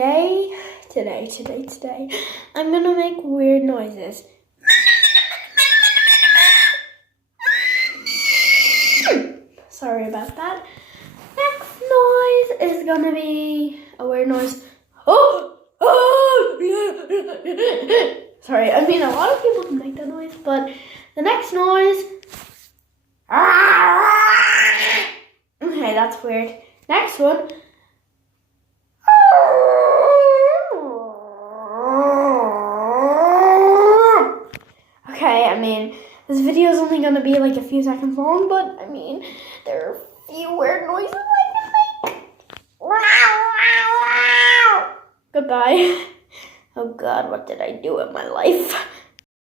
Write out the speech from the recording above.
Today, I'm gonna make weird noises. Sorry about that. Next noise is gonna be a weird noise. Sorry, I mean a lot of people can make that noise, but the next noise. Okay, that's weird. Next one. Okay, I mean, this video is only gonna be like a few seconds long, but I mean, there are a few weird noises I can make. Goodbye. Oh God, what did I do with my life?